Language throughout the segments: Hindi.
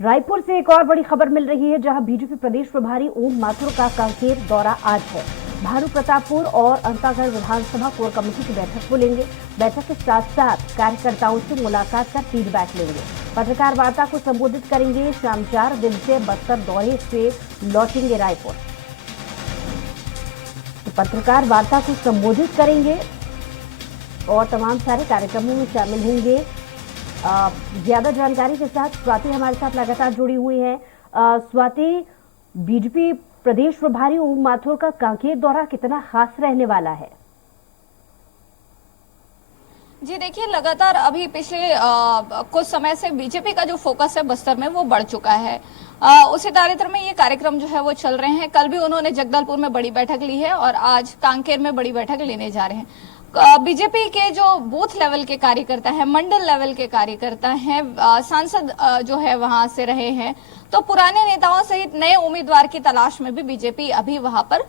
रायपुर से एक और बड़ी खबर मिल रही है, जहां बीजेपी प्रदेश प्रभारी ओम माथुर का कांकेर दौरा आज है। भानु प्रतापपुर और अंतागढ़ विधानसभा कोर कमेटी की बैठक को लेंगे। बैठक के साथ साथ कार्यकर्ताओं से मुलाकात कर फीडबैक लेंगे। पत्रकार वार्ता को संबोधित करेंगे। शाम 4 दिन से बस्तर दौरे से लौटेंगे रायपुर। तो पत्रकार वार्ता को संबोधित करेंगे और तमाम सारे कार्यक्रमों में शामिल होंगे। ज्यादा जानकारी के साथ स्वाति हमारे साथ लगातार जुड़ी हुई है। स्वाति, बीजेपी प्रदेश प्रभारी ओम माथुर का कांकेर दौरा कितना खास रहने वाला है? जी देखिए, लगातार अभी पिछले कुछ समय से बीजेपी का जो फोकस है बस्तर में वो बढ़ चुका है। उसी दायरे में ये कार्यक्रम जो है वो चल रहे हैं। कल भी उन्होंने जगदलपुर में बड़ी बैठक ली है और आज कांकेर में बड़ी बैठक लेने जा रहे हैं। बीजेपी के जो बूथ लेवल के कार्यकर्ता हैं, मंडल लेवल के कार्यकर्ता हैं, सांसद जो है वहां से रहे हैं, तो पुराने नेताओं सहित नए उम्मीदवार की तलाश में भी बीजेपी अभी वहां पर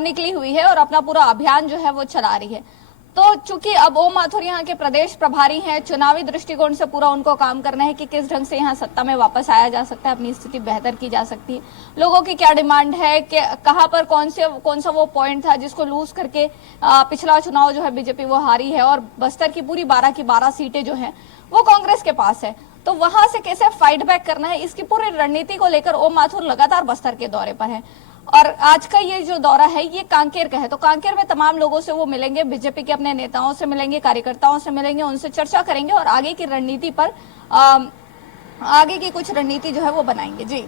निकली हुई है और अपना पूरा अभियान जो है वो चला रही है। तो चूंकि अब ओम माथुर यहाँ के प्रदेश प्रभारी हैं, चुनावी दृष्टिकोण से पूरा उनको काम करना है कि किस ढंग से यहाँ सत्ता में वापस आया जा सकता है, अपनी स्थिति बेहतर की जा सकती है, लोगों की क्या डिमांड है, कि कहाँ पर कौन सा वो पॉइंट था जिसको लूज करके पिछला चुनाव जो है बीजेपी वो हारी है और बस्तर की पूरी 12 की 12 सीटें जो है वो कांग्रेस के पास है। तो वहां से कैसे फाइट बैक करना है, इसकी पूरी रणनीति को लेकर ओम माथुर लगातार बस्तर के दौरे पर है। और आज का ये जो दौरा है ये कांकेर का है। तो कांकेर में तमाम लोगों से वो मिलेंगे, बीजेपी के अपने नेताओं से मिलेंगे, कार्यकर्ताओं से मिलेंगे, उनसे चर्चा करेंगे और आगे की रणनीति पर आगे की कुछ रणनीति जो है वो बनाएंगे। जी,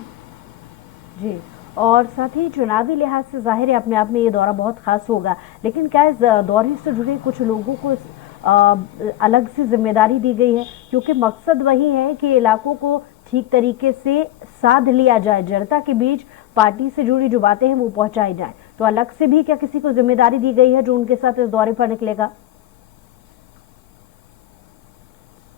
और साथ ही चुनावी लिहाज से जाहिर है अपने आप में ये दौरा बहुत खास होगा, लेकिन क्या इस दौरे से जुड़े कुछ लोगों को अलग से जिम्मेदारी दी गई है? क्योंकि मकसद वही है कि इलाकों को ठीक तरीके से साध लिया जाए, जनता के बीच पार्टी से जुड़ी जो बातें हैं वो पहुंचाई जाए। तो अलग से भी क्या किसी को जिम्मेदारी दी गई है जो उनके साथ इस दौरे पर निकलेगा?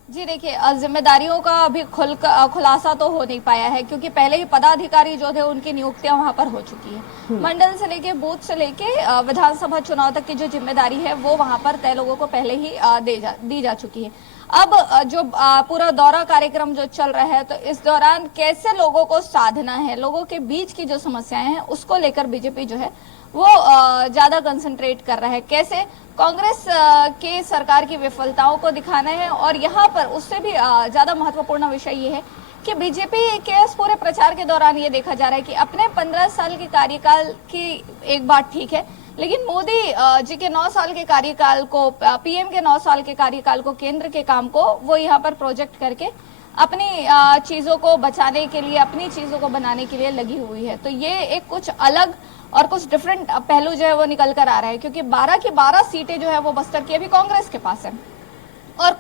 जी देखिए, जिम्मेदारियों का अभी खुलासा तो हो नहीं पाया है, क्योंकि पहले ही पदाधिकारी जो थे उनकी नियुक्तियां वहां पर हो चुकी है। मंडल से लेके बूथ से लेके विधानसभा चुनाव तक की जो जिम्मेदारी है वो वहां पर तय लोगों को पहले ही दी जा चुकी है। अब जो पूरा दौरा कार्यक्रम जो चल रहा है, तो इस दौरान कैसे लोगों को साधना है, लोगों के बीच की जो समस्याएं हैं उसको लेकर बीजेपी जो है वो ज्यादा कंसंट्रेट कर रहा है। कैसे कांग्रेस के सरकार की विफलताओं को दिखाना है और यहाँ पर उससे भी ज्यादा महत्वपूर्ण विषय ये है कि बीजेपी के इस पूरे प्रचार के दौरान ये देखा जा रहा है कि अपने 15 साल के कार्यकाल की एक बात ठीक है, लेकिन मोदी जी के 9 साल के कार्यकाल को, पीएम के 9 साल के कार्यकाल को, केंद्र के काम को वो यहाँ पर प्रोजेक्ट करके अपनी चीजों को बचाने के लिए, अपनी चीजों को बनाने के लिए लगी हुई है। तो ये एक कुछ अलग और कुछ डिफरेंट पहलू जो है वो निकल कर आ रहा है, क्योंकि 12 की 12 सीटें जो है वो बस्तर की अभी कांग्रेस के पास है। और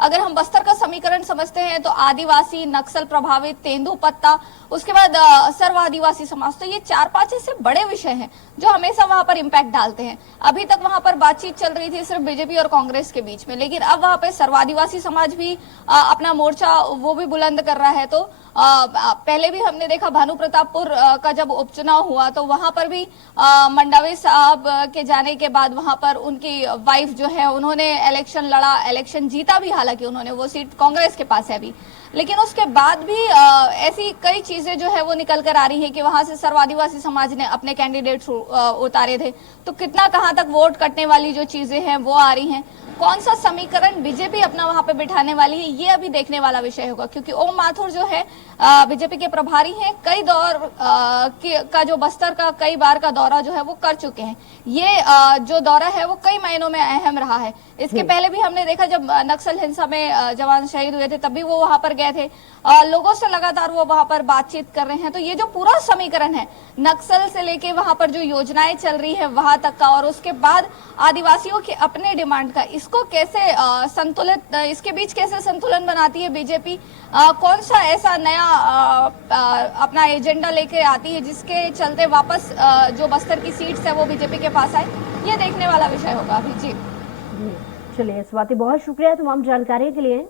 अगर हम बस्तर का समीकरण समझते हैं तो आदिवासी, नक्सल प्रभावित, तेंदुपत्ता, उसके बाद सर्व आदिवासी समाज, तो ये 4-5 ऐसे बड़े विषय हैं जो हमेशा वहां पर इम्पैक्ट डालते हैं। अभी तक वहां पर बातचीत चल रही थी सिर्फ बीजेपी और कांग्रेस के बीच में, लेकिन अब वहां पे सर्व आदिवासी समाज भी अपना मोर्चा वो भी बुलंद कर रहा है। तो पहले भी हमने देखा भानु प्रतापपुर का जब उपचुनाव हुआ तो वहां पर भी मंडावी साहब के जाने के बाद वहां पर उनकी वाइफ जो है उन्होंने इलेक्शन लड़ा, इलेक्शन जीता भी, हालांकि उन्होंने वो सीट कांग्रेस के पास है अभी, लेकिन उसके बाद भी ऐसी कई चीजें जो है वो निकल कर आ रही है कि वहां से सर्व आदिवासी समाज ने अपने कैंडिडेट उतारे थे। तो कितना कहां तक वोट कटने वाली जो चीजें हैं वो आ रही हैं, कौन सा समीकरण बीजेपी अपना वहां पे बिठाने वाली है, ये अभी देखने वाला विषय होगा। क्योंकि ओम माथुर जो है बीजेपी के प्रभारी हैं, कई दौर का जो बस्तर का कई बार का दौरा जो है वो कर चुके हैं। ये जो दौरा है वो कई महीनों में अहम रहा है। इसके पहले भी हमने देखा जब नक्सल हिंसा में जवान शहीद हुए थे तब भी वो वहां पर गए थे, लोगों से लगातार वो वहां पर बातचीत कर रहे हैं। तो ये जो पूरा समीकरण है, नक्सल से लेके वहां पर जो योजनाएं चल रही है वहां तक का, और उसके बाद आदिवासियों के अपने डिमांड का, इसको कैसे संतुलित, इसके बीच कैसे संतुलन बनाती है बीजेपी, कौन सा ऐसा नया अपना एजेंडा लेके आती है जिसके चलते वापस जो बस्तर की सीट्स है वो बीजेपी के पास आए, ये देखने वाला विषय होगा अभी। जी चलिए स्वाति, बहुत शुक्रिया तमाम जानकारी के लिए।